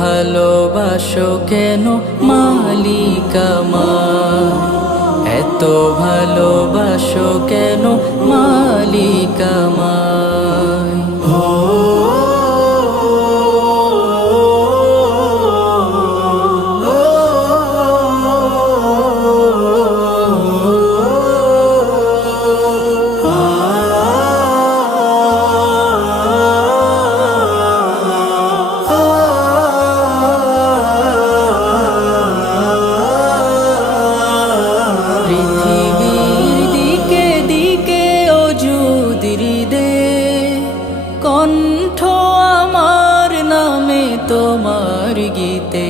ভালোবাসো কেন মালিক আমায়, এত ভালোবাসো কেন মালিক আমায়। পৃথিবীর দিকে দিকে অযুদির দে, কণ্ঠ আমার নামে তোমার গীতে।